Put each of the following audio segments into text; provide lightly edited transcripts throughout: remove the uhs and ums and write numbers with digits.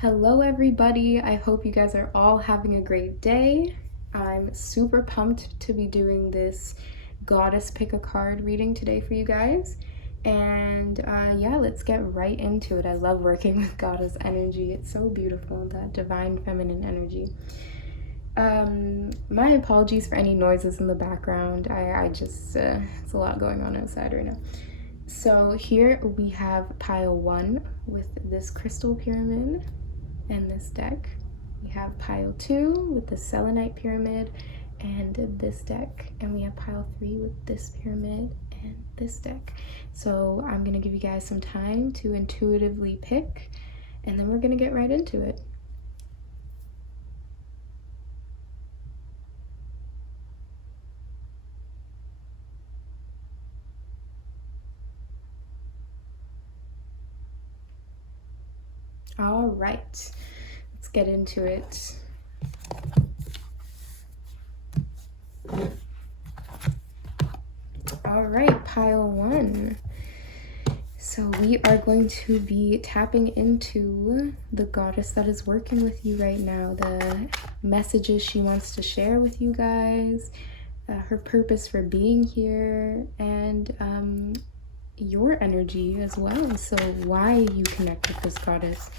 Hello everybody, I hope you guys are all having a great day. I'm super pumped to be doing this goddess pick a card reading today for you guys. And yeah, let's get right into it. I love working with goddess energy. It's so beautiful, that divine feminine energy. My apologies for any noises in the background. I just, it's a lot going on outside right now. So here we have pile 1 with this crystal pyramid and this deck. We have pile 2 with the selenite pyramid and this deck, and we have pile 3 with this pyramid and this deck. So I'm gonna give you guys some time to intuitively pick, and then we're gonna get right into it. All right, let's get into it. All right, pile 1. So we are going to be tapping into the goddess that is working with you right now, the messages she wants to share with you guys, her purpose for being here, and your energy as well. So why you connect with this goddess.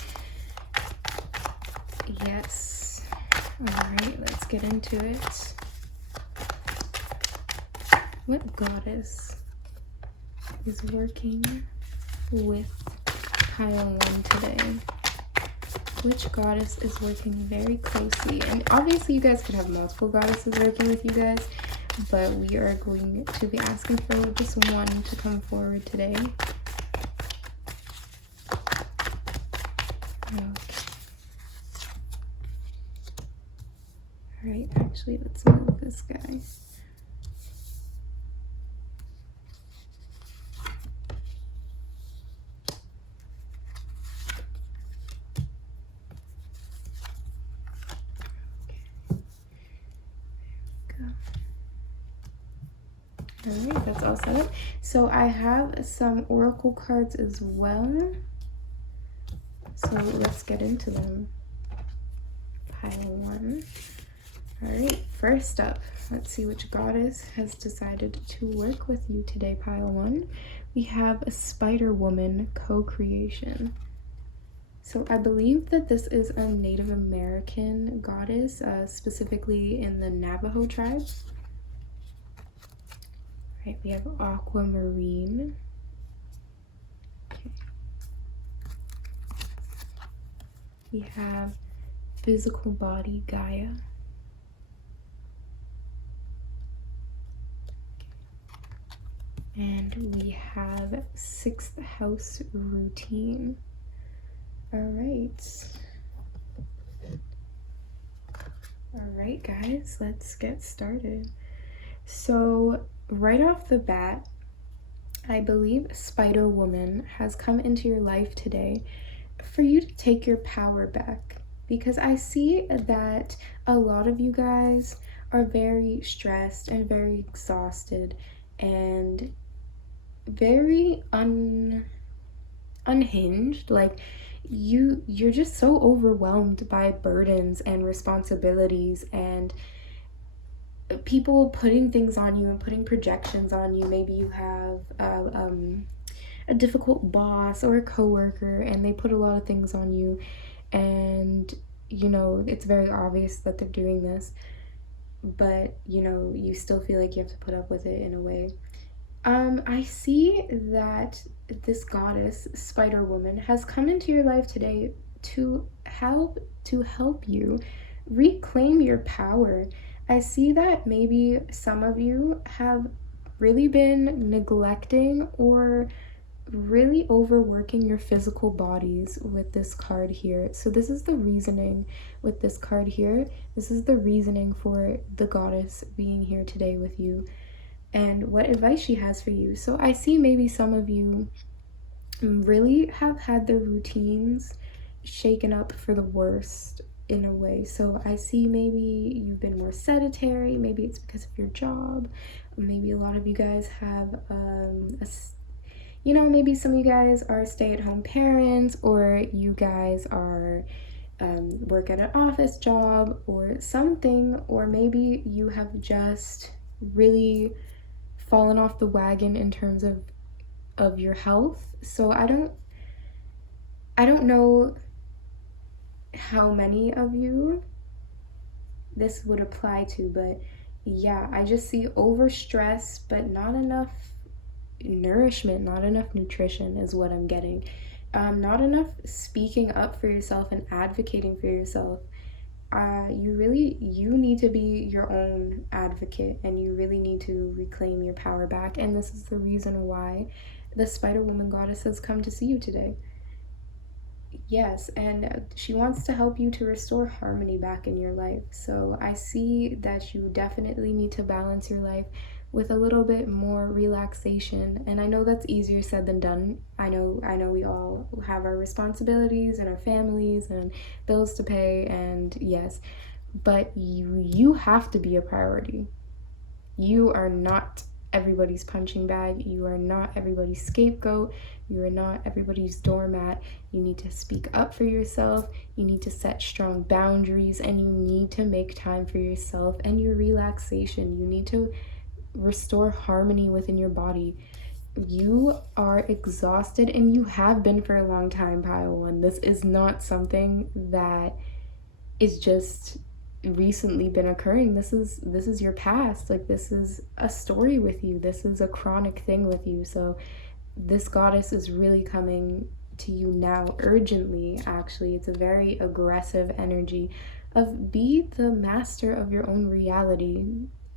Yes. All right, let's get into it. What goddess is working with pile 1 today? Which goddess is working very closely? And obviously you guys could have multiple goddesses working with you guys, but we are going to be asking for just one to come forward today. Okay. All right, actually, let's move this guy. Alright, that's all set up. So I have some oracle cards as well. So let's get into them. Pile 1. Alright, first up, let's see which goddess has decided to work with you today, pile 1. We have a Spider Woman co-creation. So I believe that this is a Native American goddess, specifically in the Navajo tribe. Right, we have aquamarine. Okay. We have physical body Gaia. And we have 6th house routine. All right. All right, guys, let's get started. So right off the bat, I believe Spider Woman has come into your life today for you to take your power back, because I see that a lot of you guys are very stressed and very exhausted and very unhinged. Like you're just so overwhelmed by burdens and responsibilities and people putting things on you and putting projections on you. Maybe you have a difficult boss or a coworker and they put a lot of things on you, and you know it's very obvious that they're doing this, but you know you still feel like you have to put up with it in a way. I see that this goddess, Spider Woman, has come into your life today to help you reclaim your power. I see that maybe some of you have really been neglecting or really overworking your physical bodies with this card here. So this is the reasoning with this card here. This is the reasoning for the goddess being here today with you and what advice she has for you. So I see maybe some of you really have had their routines shaken up for the worst in a way. So I see maybe you've been more sedentary, maybe it's because of your job, maybe a lot of you guys have maybe some of you guys are stay-at-home parents, or you guys are work at an office job or something, or maybe you have just really fallen off the wagon in terms of your health. So I don't know how many of you this would apply to, but yeah, I just see overstress, but not enough nourishment, not enough nutrition is what I'm getting. Not enough speaking up for yourself and advocating for yourself. You need to be your own advocate, and you really need to reclaim your power back. And this is the reason why the Spider Woman goddess has come to see you today. Yes, and she wants to help you to restore harmony back in your life. So I see that you definitely need to balance your life with a little bit more relaxation. And I know that's easier said than done. I know we all have our responsibilities and our families and bills to pay, and yes, but you have to be a priority. You are not everybody's punching bag. You are not everybody's scapegoat. You are not everybody's doormat. You need to speak up for yourself. You need to set strong boundaries, and you need to make time for yourself and your relaxation. You need to restore harmony within your body. You are exhausted, and you have been for a long time, pile one. This is not something that is just recently been occurring. This is your past. Like, this is a story with you. This is a chronic thing with you. So this goddess is really coming to you now urgently. Actually, it's a very aggressive energy of be the master of your own reality.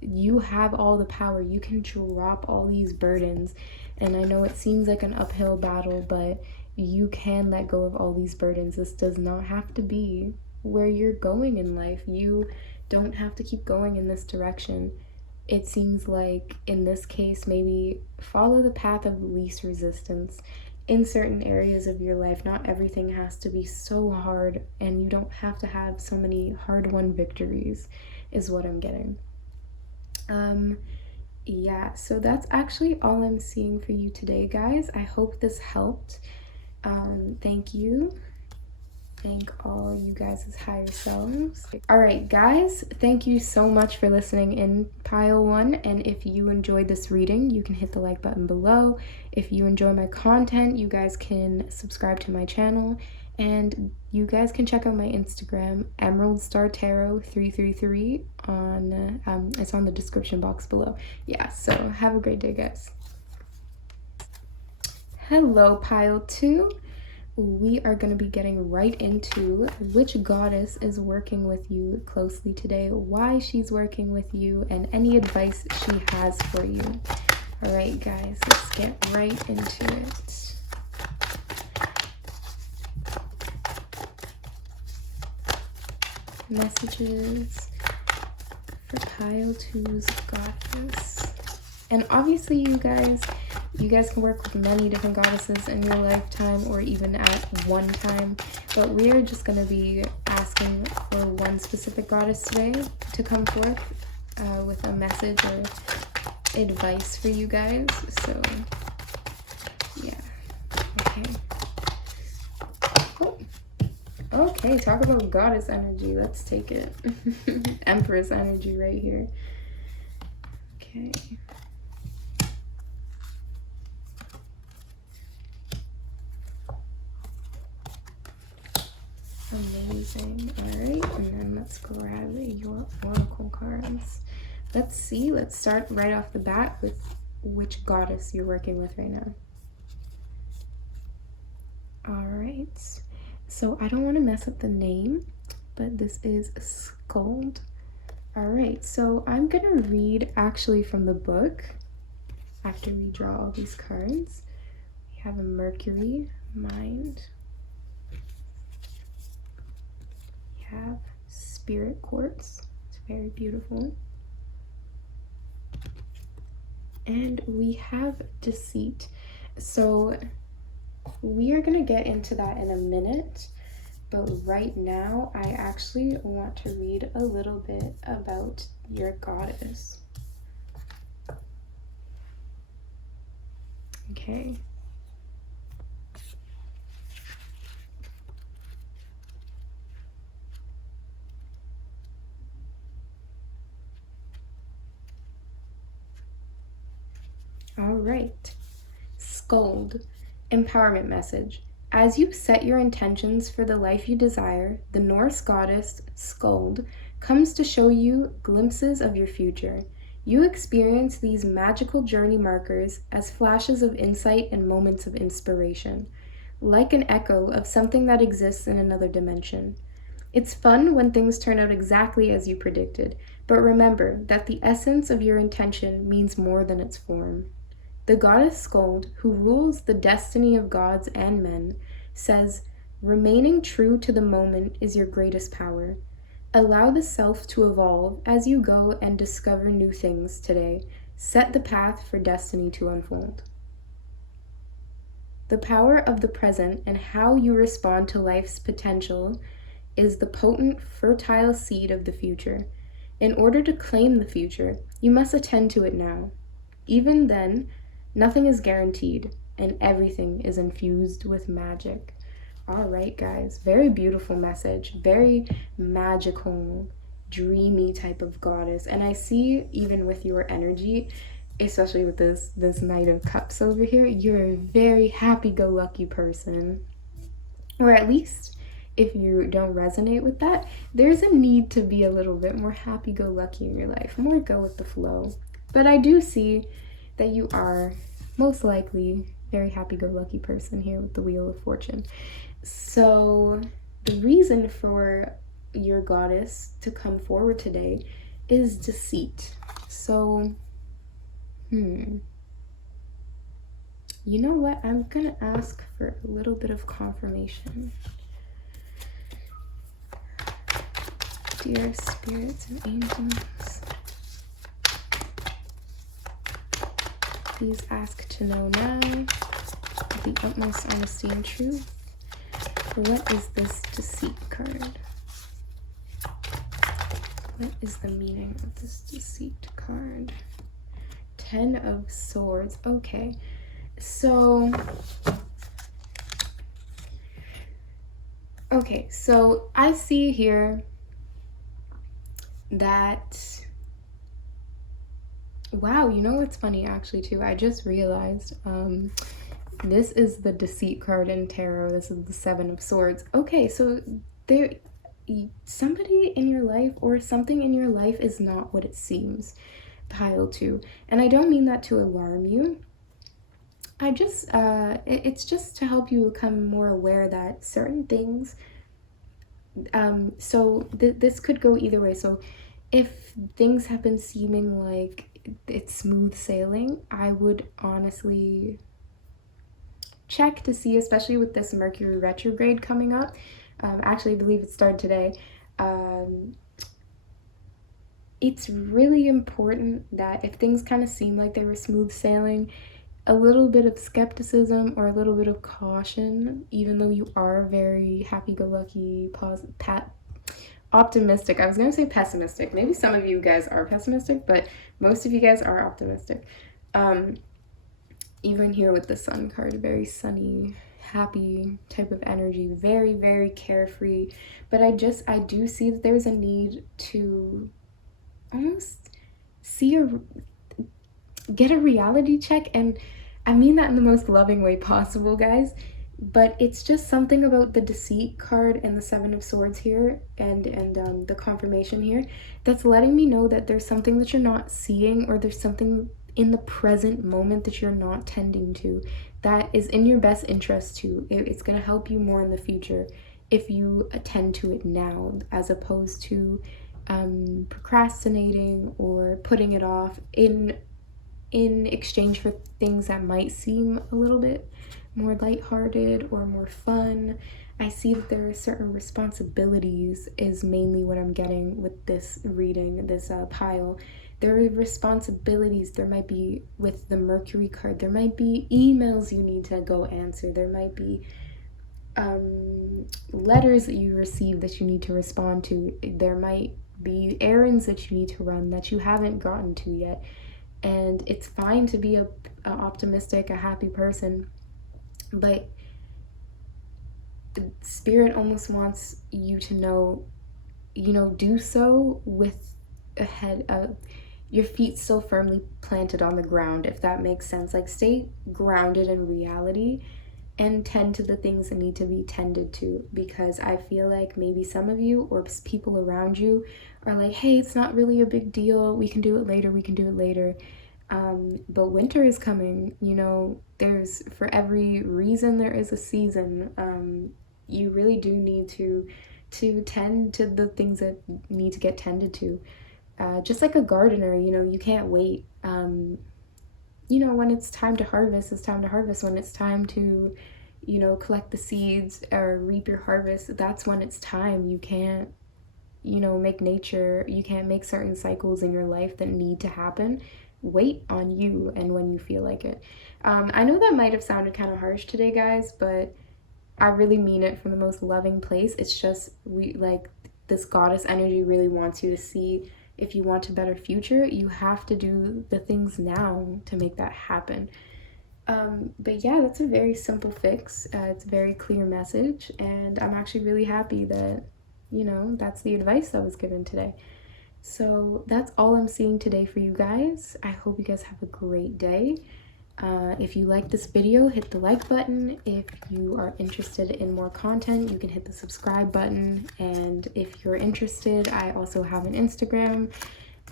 You have all the power. You can drop all these burdens, and I know it seems like an uphill battle, but you can let go of all these burdens. This does not have to be where you're going in life. You don't have to keep going in this direction. It seems like in this case, maybe follow the path of least resistance in certain areas of your life. Not everything has to be so hard, and you don't have to have so many hard-won victories, is what I'm getting. Yeah, so that's actually all I'm seeing for you today, guys. I hope this helped. Thank you. Thank all you guys' higher selves. All right, guys, thank you so much for listening in, pile one. And if you enjoyed this reading, you can hit the like button below. If you enjoy my content, you guys can subscribe to my channel, and you guys can check out my Instagram, Emerald Star Tarot 333 on it's on the description box below. Yeah, so have a great day, guys. Hello, pile two. We are going to be getting right into which goddess is working with you closely today, why she's working with you, and any advice she has for you. All right, guys, let's get right into it. Messages for pile two's goddess. And obviously, you guys can work with many different goddesses in your lifetime, or even at one time, but we are just going to be asking for one specific goddess today to come forth with a message or advice for you guys. So yeah, okay. Oh. Okay, talk about goddess energy. Let's take it. Empress energy right here. Okay. Amazing. All right, and then let's grab your oracle cards. Let's see. Let's start right off the bat with which goddess you're working with right now. All right. So I don't want to mess up the name, but this is Skuld. All right. So I'm gonna read actually from the book after we draw all these cards. We have a Mercury, Mind. Have Spirit Quartz. It's very beautiful. And we have Deceit. So we are going to get into that in a minute, but right now I actually want to read a little bit about your goddess. Okay. All right. Scold. Empowerment message. As you set your intentions for the life you desire, the Norse goddess Skuld comes to show you glimpses of your future. You experience these magical journey markers as flashes of insight and moments of inspiration, like an echo of something that exists in another dimension. It's fun when things turn out exactly as you predicted, but remember that the essence of your intention means more than its form. The goddess Skuld, who rules the destiny of gods and men, says, remaining true to the moment is your greatest power. Allow the self to evolve as you go and discover new things today. Set the path for destiny to unfold. The power of the present and how you respond to life's potential is the potent, fertile seed of the future. In order to claim the future, you must attend to it now. Even then, nothing is guaranteed, and everything is infused with magic. All right, guys, very beautiful message, very magical, dreamy type of goddess. And I see even with your energy, especially with this Knight of Cups over here, you're a very happy-go-lucky person. Or at least, if you don't resonate with that, there's a need to be a little bit more happy-go-lucky in your life, more go with the flow. But I do see that you are most likely very happy-go-lucky person here with the Wheel of Fortune. So the reason for your goddess to come forward today is deceit. So, you know what? I'm gonna ask for a little bit of confirmation. Dear spirits and angels, please ask to know now, with the utmost honesty and truth, what is this deceit card? What is the meaning of this deceit card? 10 of Swords. Okay, so I see here that, wow, you know what's funny actually too? I just realized this is the deceit card in tarot. This is the 7 of Swords. Okay, so somebody in your life or something in your life is not what it seems. Pile 2. And I don't mean that to alarm you. I just it's just to help you become more aware that certain things this could go either way. So if things have been seeming like it's smooth sailing, I would honestly check to see, especially with this Mercury retrograde coming up. Actually, I believe it started today. It's really important that if things kind of seem like they were smooth sailing, a little bit of skepticism or a little bit of caution, even though you are very happy-go-lucky, optimistic. I was going to say pessimistic. Maybe some of you guys are pessimistic, but most of you guys are optimistic. Even here with the Sun card, very sunny, happy type of energy, very, very carefree. But I do see that there's a need to almost get a reality check, and I mean that in the most loving way possible, guys. But it's just something about the deceit card and the 7 of Swords here and the confirmation here that's letting me know that there's something that you're not seeing, or there's something in the present moment that you're not tending to that is in your best interest to. It's going to help you more in the future if you attend to it now, as opposed to procrastinating or putting it off in exchange for things that might seem a little bit more lighthearted or more fun. I see that there are certain responsibilities is mainly what I'm getting with this reading, this pile. There are responsibilities. There might be, with the Mercury card, there might be emails you need to go answer. There might be letters that you receive that you need to respond to. There might be errands that you need to run that you haven't gotten to yet. And it's fine to be a optimistic, a happy person, but Spirit almost wants you to know, do so with a head of, your feet still firmly planted on the ground, if that makes sense. Like, stay grounded in reality and tend to the things that need to be tended to, because I feel like maybe some of you or people around you are like, hey, it's not really a big deal, we can do it later, we can do it later. But winter is coming, you know. There's, for every reason there is a season. You really do need to tend to the things that need to get tended to. Just like a gardener, you know, you can't wait. You know, when it's time to harvest, it's time to harvest. When it's time to, you know, collect the seeds or reap your harvest, that's when it's time. You can't, you know, you can't make certain cycles in your life that need to happen wait on you and when you feel like it. I know that might have sounded kind of harsh today, guys, but I really mean it from the most loving place. It's just, this goddess energy really wants you to see, if you want a better future, you have to do the things now to make that happen. But yeah, that's a very simple fix. It's a very clear message, and I'm actually really happy that, you know, that's the advice that was given today. So that's all I'm seeing today for you guys. I hope you guys have a great day. If you like this video, hit the like button. If you are interested in more content, you can hit the subscribe button. And if you're interested, I also have an Instagram,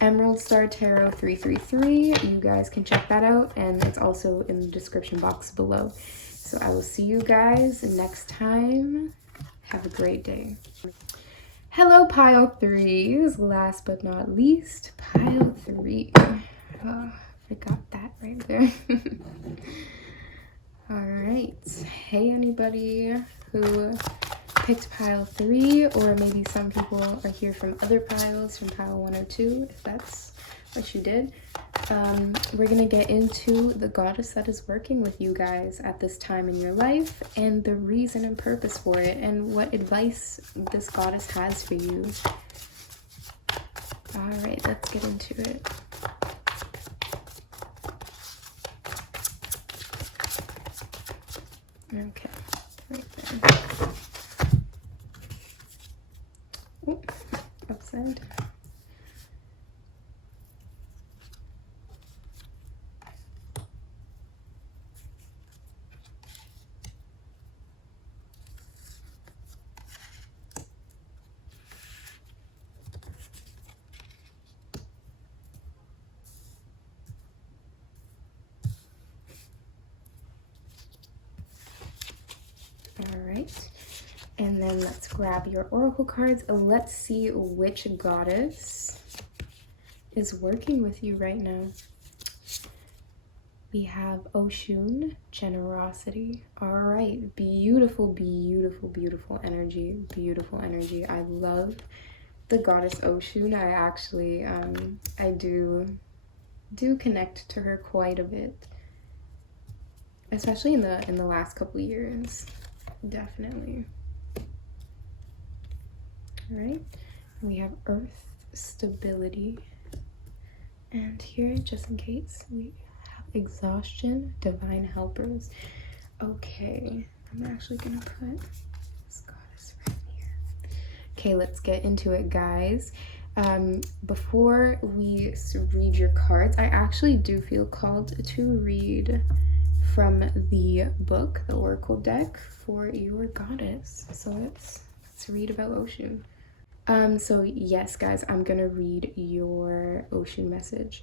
Emerald Star Tarot 333. You guys can check that out, and it's also in the description box below. So I will see you guys next time. Have a great day. Hello, pile threes. Last but not least, pile three. Oh, forgot that right there. All right. Hey, anybody who picked pile 3, or maybe some people are here from other piles, from pile 1 or 2, if that's what you did. We're gonna get into the goddess that is working with you guys at this time in your life, and the reason and purpose for it, and what advice this goddess has for you. All right, let's get into it. Okay, right there. Oh, upside down. All right, and then let's grab your oracle cards. Let's see which goddess is working with you right now. We have Oshun, generosity. All right, beautiful, beautiful, beautiful energy. Beautiful energy. I love the goddess Oshun. I actually, I do connect to her quite a bit, especially in the last couple years. Definitely. All right, we have Earth, stability, and here, just in case, we have exhaustion, divine helpers. Okay, I'm actually gonna put this goddess right here. Okay, let's get into it, guys. Before we read your cards, I actually do feel called to read from the book, the Oracle deck for your goddess. So let's read about Oshun. So yes, guys, I'm gonna read your Oshun message.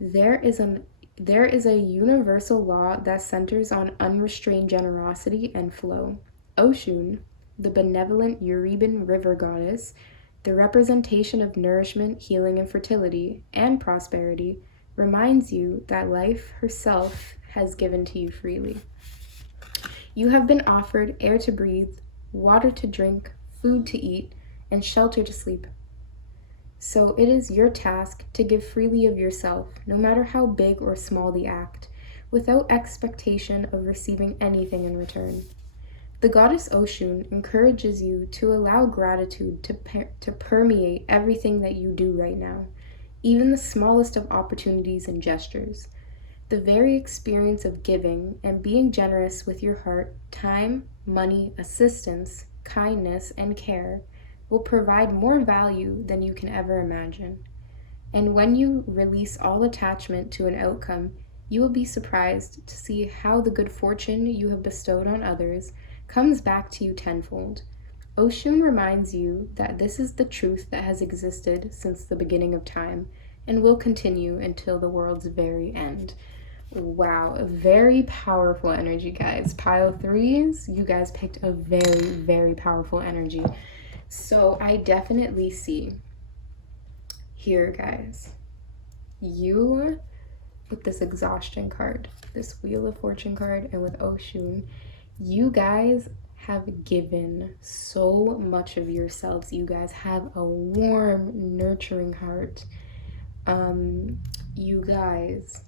There is a universal law that centers on unrestrained generosity and flow. Oshun, the benevolent Uriban river goddess, the representation of nourishment, healing, and fertility, and prosperity, reminds you that life herself has given to you freely. You have been offered air to breathe, water to drink, food to eat, and shelter to sleep. So it is your task to give freely of yourself, no matter how big or small the act, without expectation of receiving anything in return. The goddess Oshun encourages you to allow gratitude to permeate everything that you do right now, even the smallest of opportunities and gestures. The very experience of giving and being generous with your heart, time, money, assistance, kindness, and care will provide more value than you can ever imagine. And when you release all attachment to an outcome, you will be surprised to see how the good fortune you have bestowed on others comes back to you tenfold. Oshun reminds you that this is the truth that has existed since the beginning of time and will continue until the world's very end. Wow, very powerful energy, guys. Pile threes, you guys picked a very, very powerful energy. So I definitely see here, guys, you with this exhaustion card, this Wheel of Fortune card, and with Oshun, you guys have given so much of yourselves. You guys have a warm, nurturing heart. You guys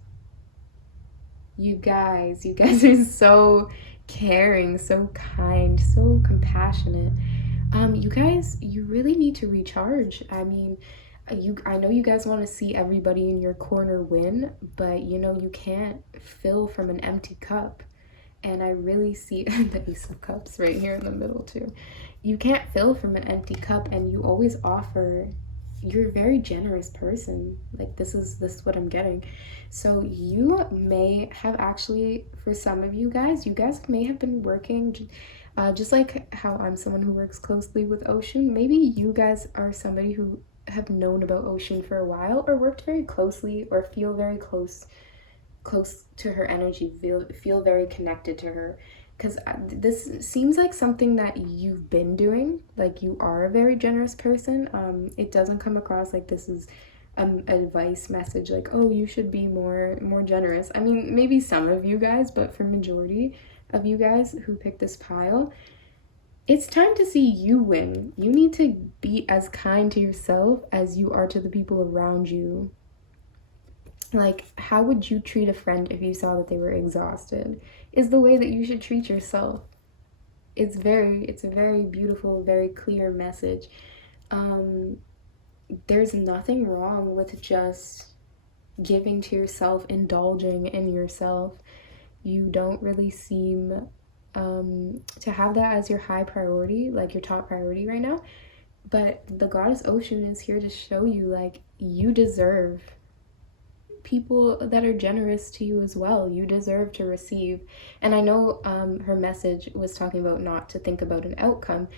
are so caring, so kind, so compassionate. You guys, you really need to recharge. I mean, I know you guys want to see everybody in your corner win, but you know, you can't fill from an empty cup. And I really see the Ace of Cups right here in the middle too. You can't fill from an empty cup, and you always offer. You're a very generous person. Like, this is what I'm getting. So you may have actually, for some of you guys may have been working just like how I'm someone who works closely with Oshun. Maybe you guys are somebody who have known about Oshun for a while, or worked very closely, or feel very close to her energy, feel very connected to her, because this seems like something that you've been doing. Like, you are a very generous person. It doesn't come across like this is advice message, like, oh, you should be more generous. I mean, maybe some of you guys, but for majority of you guys who picked this pile, it's time to see you win. You need to be as kind to yourself as you are to the people around you. Like, how would you treat a friend if you saw that they were exhausted? Is the way that you should treat yourself. It's a very beautiful, very clear message. There's nothing wrong with just giving to yourself, indulging in yourself. You don't really seem to have that as your high priority, like your top priority right now. But the goddess Oshun is here to show you, like, you deserve people that are generous to you as well. You deserve to receive. And I know her message was talking about not to think about an outcome,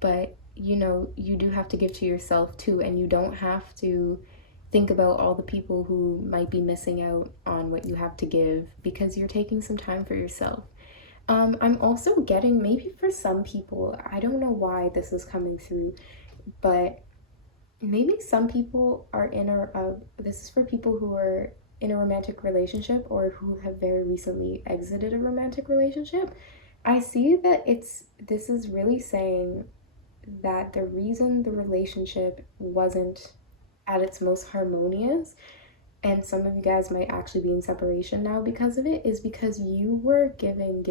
but you know, you do have to give to yourself too, and you don't have to think about all the people who might be missing out on what you have to give, because you're taking some time for yourself. I'm also getting, maybe for some people, I don't know why this is coming through, but maybe some people are in this is for people who are in a romantic relationship, or who have very recently exited a romantic relationship. I see that this is really saying that the reason the relationship wasn't at its most harmonious, and some of you guys might actually be in separation now because of it, is because you were giving.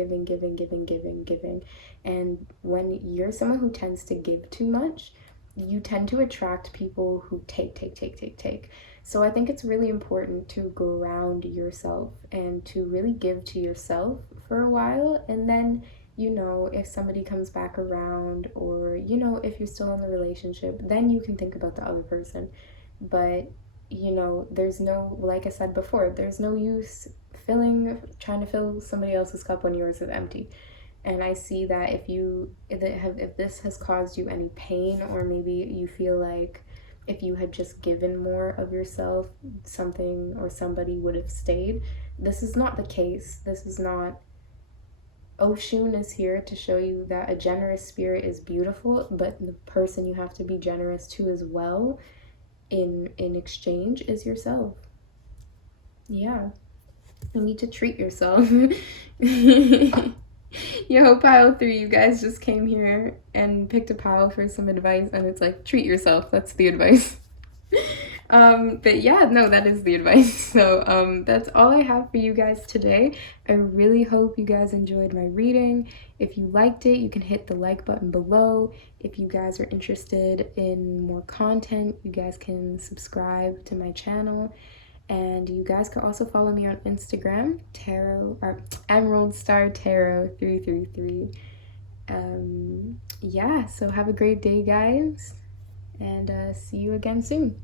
And when you're someone who tends to give too much, you tend to attract people who take. So I think it's really important to ground yourself and to really give to yourself for a while. And then, you know, if somebody comes back around, or, you know, if you're still in the relationship, then you can think about the other person. But, you know, there's no, like I said before, there's no use trying to fill somebody else's cup when yours is empty. And I see that if this has caused you any pain, or maybe you feel like if you had just given more of yourself, something or somebody would have stayed. This is not the case. This is not. Oshun is here to show you that a generous spirit is beautiful, but the person you have to be generous to as well in exchange is yourself. Yeah. You need to treat yourself. Yo, pile three, you guys just came here and picked a pile for some advice, and it's like, treat yourself. That's the advice. But yeah, no, that is the advice. So that's all I have for you guys today. I really hope you guys enjoyed my reading. If you liked it, you can hit the like button below. If you guys are interested in more content, you guys can subscribe to my channel. And you guys can also follow me on Instagram, Emerald Star Tarot 333. Yeah, so have a great day, guys, and see you again soon.